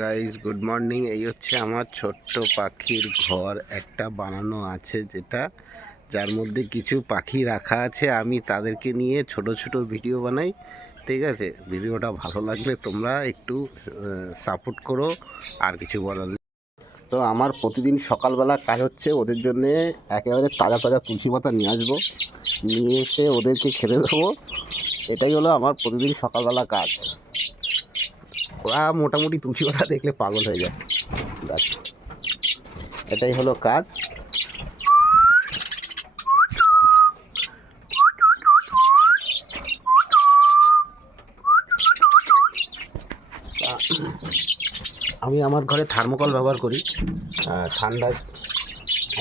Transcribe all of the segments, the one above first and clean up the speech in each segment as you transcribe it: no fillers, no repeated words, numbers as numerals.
Guys, good morning. এই হচ্ছে আমার ছোট্ট পাখির ঘর একটা বানানো আছে, যার মধ্যে কিছু পাখি রাখা আছে। আমি তাদেরকে নিয়ে ছোট ছোট ভিডিও বানাই। ঠিক আছে, ভিডিওটা ভালো লাগলে তোমরা একটু সাপোর্ট করো। আর কিছু বলার নেই। তো আমার প্রতিদিন সকালবেলা কাজ হচ্ছে ওদের জন্য একেবারে তাজা তাজা তুলসী পাতা নিয়ে আসবো, নিয়ে এসে ওদেরকে খেতে দেবো। এটাই হলো আমার প্রতিদিন সকালবেলা কাজ। ওরা মোটামুটি তুলসী পাতা দেখলে পাগল হয়ে যায়। দেখ, এটাই হলো কাজ। আমি আমার ঘরে থার্মোকল ব্যবহার করি। ঠান্ডা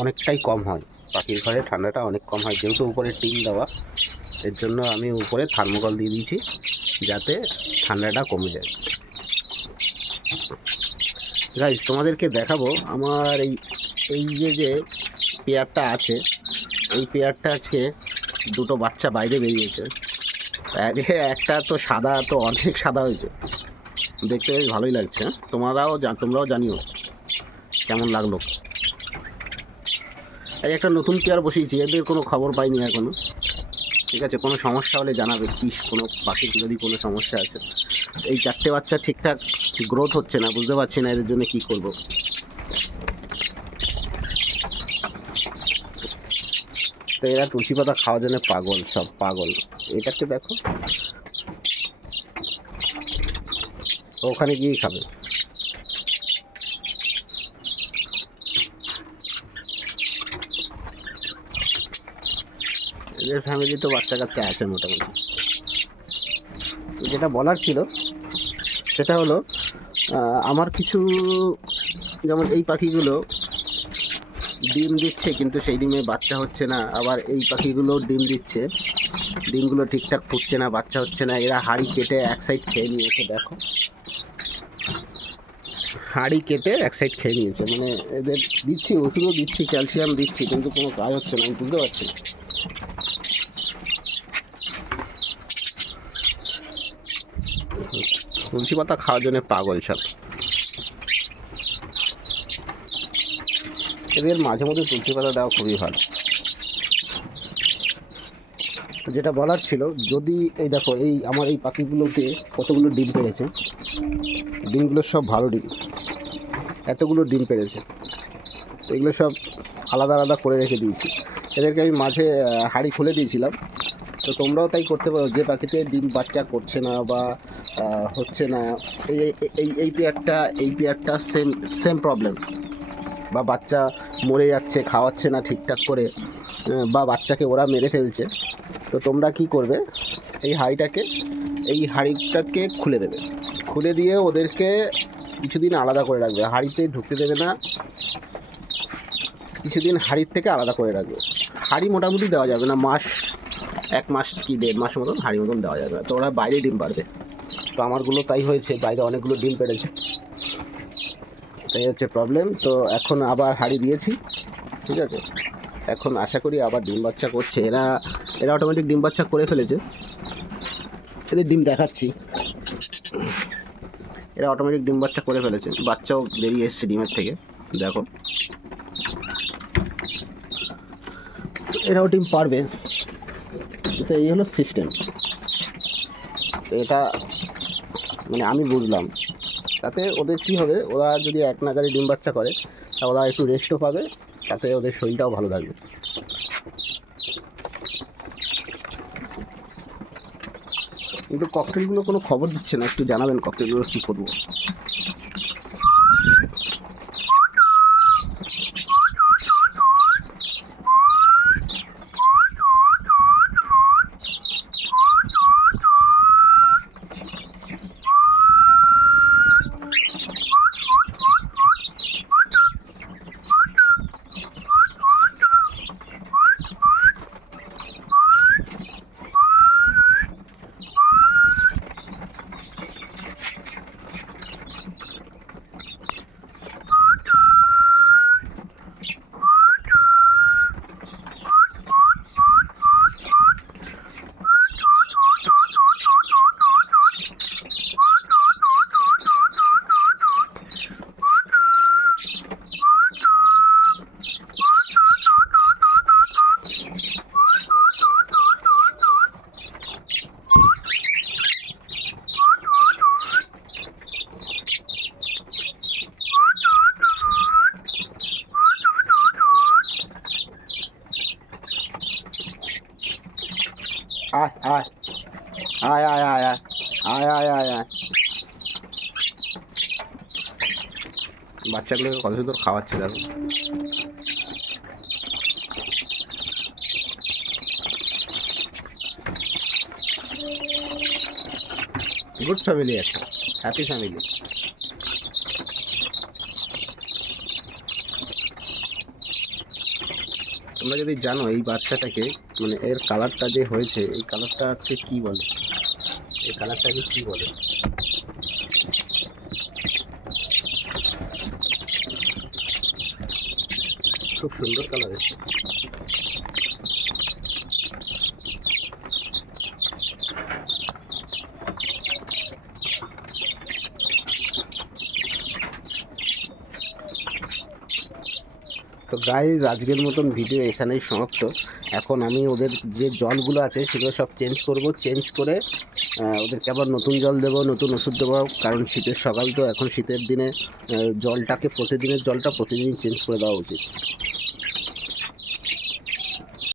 অনেকটাই কম হয়, পাখির ঘরে ঠান্ডাটা অনেক কম হয়, যেহেতু উপরে টিন দেওয়া। এর জন্য আমি উপরে থার্মোকল দিয়ে দিয়েছি, যাতে ঠান্ডাটা কমে যায়। গাইস, তোমাদেরকে দেখাবো আমার এই যে পেয়ারটা আছে, এই পেয়ারটা আজকে দুটো বাচ্চা বাইরে বেরিয়েছে। একটা তো সাদা, তো অনেক সাদা হয়েছে, দেখতে বেশ ভালোই লাগছে। তোমরাও জানিও কেমন লাগলো। এই একটা নতুন পেয়ার বসিয়েছি, এদের কোনো খবর পাইনি এখনো। ঠিক আছে, কোনো সমস্যা হলে জানাবে, কি কোনো পাখির যদি কোনো সমস্যা আছে। এই চারটে বাচ্চা ঠিকঠাক গ্রোথ হচ্ছে না, বুঝতে পারছি না এদের জন্য কি করব। তো এরা তুলসী পাতা খাওয়ার জন্য পাগল, সব পাগল। এটাকে দেখো, ওখানে গিয়েই খাবে। এদের ফ্যামিলি তো বাচ্চা কাচ্চা আছে মোটামুটি। যেটা বলার ছিল সেটা হলো, আমার কিছু, যেমন এই পাখিগুলো ডিম দিচ্ছে, কিন্তু সেই ডিমে বাচ্চা হচ্ছে না। আবার এই পাখিগুলো ডিম দিচ্ছে, ডিমগুলো ঠিকঠাক ফুটছে না, বাচ্চা হচ্ছে না। এরা হাঁড়ি কেটে এক সাইড খেয়ে নিয়েছে, দেখো, হাঁড়ি কেটে এক সাইড খেয়ে নিয়েছে। মানে এদের দিচ্ছি, ওষুধও দিচ্ছি, ক্যালসিয়াম দিচ্ছি, কিন্তু কোনো কাজ হচ্ছে না, আমি বুঝতে পারছি। তুলসী পাতা খাওয়ার জন্য পাগল সব। এদের মাঝে মধ্যে তুলসী পাতা দেওয়া খুবই ভালো। তো যেটা বলার ছিল, যদি এই দেখো, এই আমার এই পাখিগুলোতে কতগুলো ডিম পেড়েছে, ডিমগুলো সব ভালো ডিম, এতগুলো ডিম পেড়েছে। তো এগুলো সব আলাদা আলাদা করে রেখে দিয়েছি। এদেরকে আমি মাঝে হাঁড়ি খুলে দিয়েছিলাম। তো তোমরাও তাই করতে পারো, যে পাখিতে ডিম বাচ্চা করছে না বা হচ্ছে না, এই এই পেয়ারটা সেম সেম প্রবলেম, বা বাচ্চা মরে যাচ্ছে, খাওয়াচ্ছে না ঠিকঠাক করে, বা বাচ্চাকে ওরা মেরে ফেলছে। তো তোমরা কি করবে, এই হাঁড়িটাকে খুলে দেবে, খুলে দিয়ে ওদেরকে কিছুদিন আলাদা করে রাখবে, হাঁড়িতে ঢুকতে দেবে না, কিছুদিন হাঁড়ির থেকে আলাদা করে রাখবে। হাঁড়ি মোটামুটি দেওয়া যাবে না, এক মাস কি 1.5 মাস মতন হাঁড়ি মতন দেওয়া যাবে না, তো ওরা বাইরে ডিম পারবে। তো আমারগুলো তাই হয়েছে, বাইরে অনেকগুলো ডিম পেড়েছে, তাই হচ্ছে প্রবলেম। তো এখন আবার হাঁড়ি দিয়েছি, ঠিক আছে। এখন আশা করি আবার ডিম বাচ্চা করছে। এরা অটোমেটিক ডিম বাচ্চা করে ফেলেছে। এদের ডিম দেখাচ্ছি, এরা অটোমেটিক ডিম বাচ্চা করে ফেলেছে, বাচ্চাও বেরিয়ে এসছে ডিমের থেকে, দেখো। এরাও ডিম পারবে। তো এই হলো সিস্টেম। এটা মানে আমি বুঝলাম, তাতে ওদের কী হবে, ওরা যদি এক নাগারে ডিম বাচ্চা করে, তা ওরা একটু রেস্টও পাবে, তাতে ওদের শরীরটাও ভালো থাকবে। কিন্তু ককটেলগুলো কোনো খবর দিচ্ছে না, একটু জানাবেন ককটেলগুলো কী করবো। বাচ্চাগুলোকে কত সুন্দর খাওয়াচ্ছে দেখো। গুড ফ্যামিলি, একটা হ্যাপি ফ্যামিলি। তোমরা যদি জানো এই বাচ্চাটাকে, মানে এর কালারটা যে হয়েছে, এই কালারটাকে কি বলে, এই কালারটাকে কি বলে? খুব সুন্দর কালার এসছে। তো গাইজ, আজকের মতন ভিডিও এখানেই সমাপ্ত। এখন আমি ওদের যে জলগুলো আছে সেগুলো সব চেঞ্জ করব, চেঞ্জ করে ওদেরকে আবার নতুন জল দেবো, নতুন ওষুধ দেবো। কারণ শীতের সকাল তো, এখন শীতের দিনে জলটাকে, প্রতিদিনের জলটা প্রতিদিন চেঞ্জ করে দেওয়া উচিত।